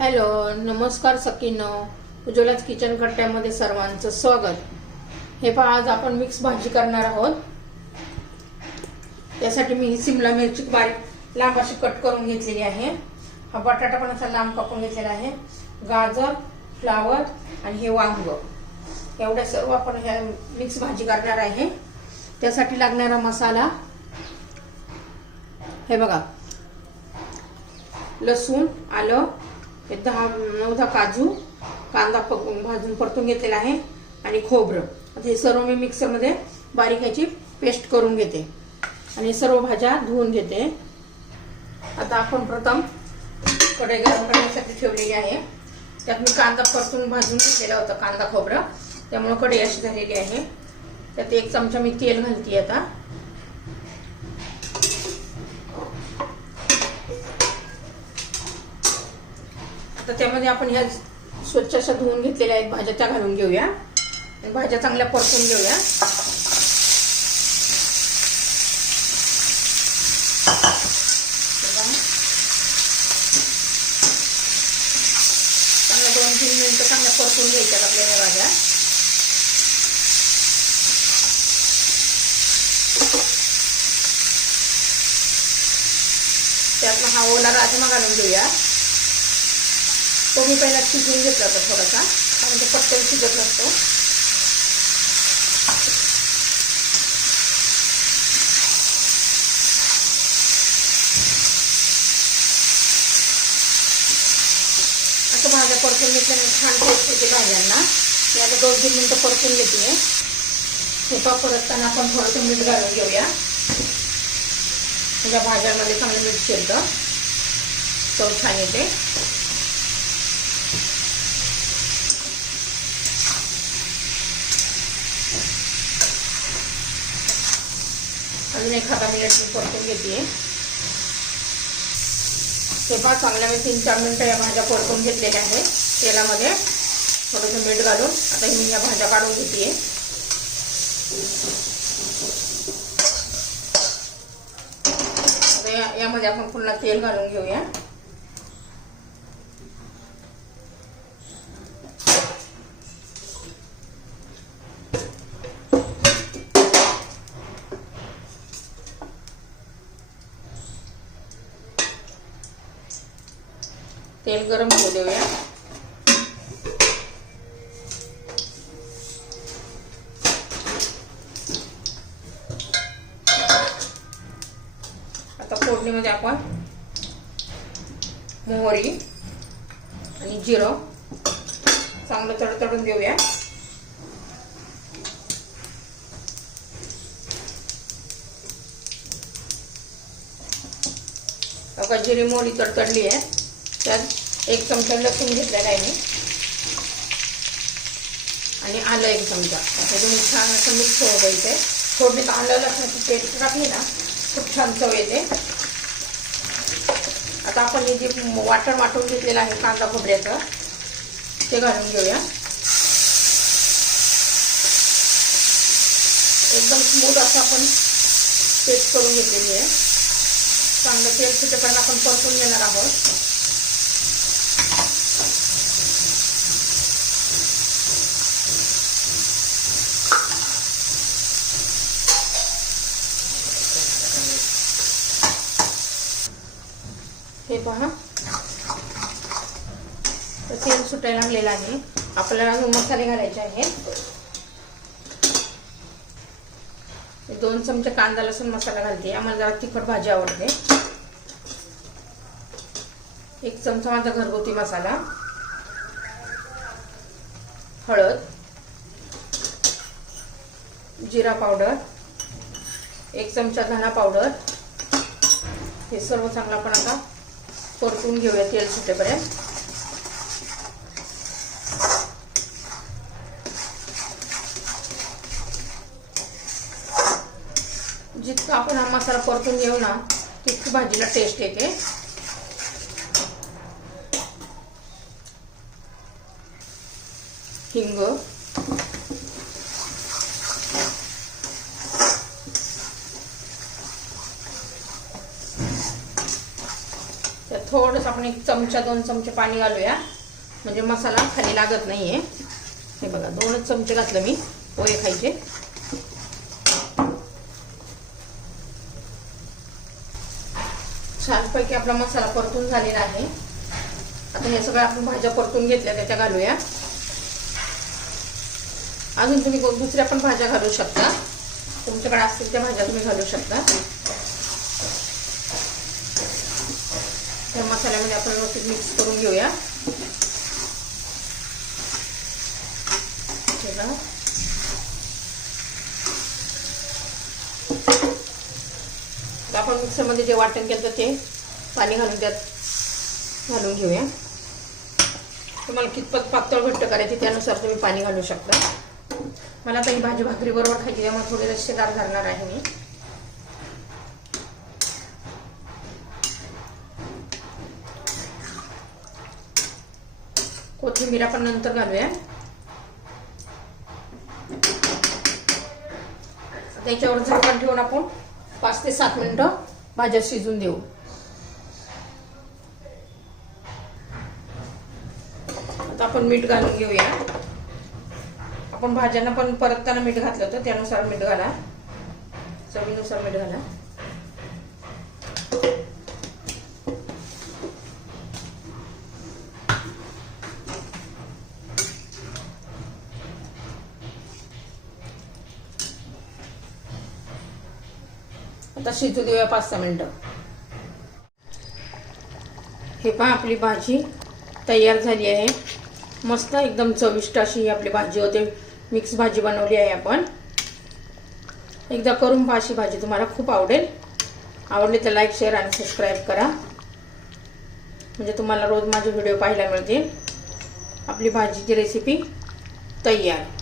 Hello नमस्कार सकीनो उज्ज्वलाच kitchen कट्ट्यामध्ये सर्वांचं स्वागत. हे पहा आज आपण मिक्स भाजी करणार आहोत. त्यासाठी मी ही सिमला मिरची बारीक लांब अशी कट करून घेतलेली आहे. हा बटाटा पण असा लांब कापून घेतलेला आहे. गाजर फ्लावर आणि हे वांग. एवढ्या सर्व आपण ह्या मिक्स भाजी करणार आहे. त्यासाठी लागणारा मसाला हे बघा. लसूण आलं हे दहा नऊ दहा काजू कांदा पक भाजून परतून घेतलेला आहे आणि खोबरं. आता हे सर्व मी मिक्सरमध्ये बारीक याची पेस्ट करून घेते. आणि सर्व भाज्या धुवून घेते. आता आपण प्रथम कढई गरम करण्यासाठी ठेवलेली आहे. त्यात मी कांदा परतून भाजून घेतलेला होता कांदा खोबरं. त्यामुळं कढई अशी झालेली आहे. त्यात एक चमचा मी तेल घालते आता. तर त्यामध्ये आपण ह्या स्वच्छ अशा धुवून घेतलेल्या आहेत भाज्या त्या घालून घेऊया. भाज्या चांगल्या परतून घेऊया. चांगल्या दोन तीन मिनिटं चांगल्या परतून घ्यायच्यात आपल्या भाज्या. त्यातला हा ओला राजमा घालून घेऊया. तो मी पहिला शिजवून घेतला होता थोडासा कारण तो पटकन शिजत नसतो असं भाज्या परतून घेतल्याने छान टेस्ट येते भाज्यांना मी आता दोन तीन मिनटं परतून घेते स्वयंपाक परतताना आपण थोडंसं मीठ घालून घेऊया त्याच्या भाज्यांमध्ये चांगलं मीठ शिरतं चव छान येते अजून एखादा मिनिट मी परतून घेते हे पहा चांगल्या मी तीन चार मिनटं या भाज्या परतून घेतलेल्या आहेत. तेलामध्ये थोडंसं मीठ घालून आता मी या भाज्या काढून घेते या- यामध्ये आपण पुन्हा तेल घालून घेऊया. तेल गरम होऊ देऊया. आता फोडणीमध्ये आपण मोहरी आणि जिरं चांगलं तडतडून देऊया. जिरी मोहरी तडतडली आहे. त्यात एक चमचा लसूण घेतलेला आहे मी आणि आलं एक चमचा. हे तुम्ही छान असं मिक्स होत येते थोडी आलं लसणाची पेस्ट टाकली ना खूप छान चव येते. आता आपण हे जे वाटण वाटून घेतलेलं आहे कांदा खोबऱ्याचं ते घालून घेऊया. एकदम स्मूथ असं आपण पेस्ट करून घेतलेली आहे. चांगलं तेल सुटेपर्यंत आपण परतून घेणार आहोत. हे पहा. तर तेल सुटायला लागलेलं आहे. आपल्याला अजून मसाले घालायचे आहेत दोन चमचे कांदा लसूण मसाला घालते. आम्हाला जरा तिखट भाजी आवडते. एक चमचा माझा घरगुती मसाला. हळद. जिरा पावडर. एक चमचा धना पावडर. हे सर्व चांगलं आपण आता परतून घेऊया तेल सुटेपर्यंत. जितका आपण हा मसाला परतून घेऊ ना तितकी भाजीला टेस्ट येते. हिंग थोडंसं आपण एक चमचा दोन चमचे पाणी घालूया. म्हणजे मसाला खाली लागत नाहीये. हे बघा दोनच चमचे घातलं मी पोहे खायचे. छानपैकी आपला मसाला परतून झालेला आहे. आता हे सगळं आपण भाज्या परतून घेतल्या त्याच्या घालूया. अजून तुम्ही दुसऱ्या पण भाज्या घालू शकता. तुमच्याकडे असतील त्या भाज्या तुम्ही घालू शकता. त्या मसाल्यामध्ये म्हणजे आपण व्यवस्थित मिक्स करून घेऊया. हे आपण मिक्सरमध्ये जे वाटण केलं ते पाणी घालून त्यात घालून घेऊया. तुम्हाला कितपत पातळ घट्ट करायची त्यानुसार तुम्ही पाणी घालू शकता. मला आता ही भाजी भाकरी बरोबर खायची त्यामुळे थोडी रस्सेदार घालणार आहे मी. कोथिंबीर आपण नंतर घालूया. त्याच्यावर झाकण ठेवून आपण पाच ते सात मिनिटं भाज्या शिजून देऊ. आता आपण मीठ घालून घेऊया. आपण भाज्यांना पण परतताना मीठ घातलं होतं त्यानुसार मीठ घाला. चवीनुसार मीठ घाला. आता शिजू देऊया पाच सहा मिनटं. हे पहा आपली भाजी तयार झाली आहे. मस्त एकदम चविष्ट अशी आपली भाजी होते. मिक्स भाजी बनवली आहे आपण. एकदा करून पहा अशी भाजी तुम्हाला खूप आवडेल. आवडली तर लाईक शेअर आणि सबस्क्राईब करा. म्हणजे तुम्हाला रोज माझे व्हिडिओ पाहायला मिळतील. आपली भाजीची रेसिपी तयार.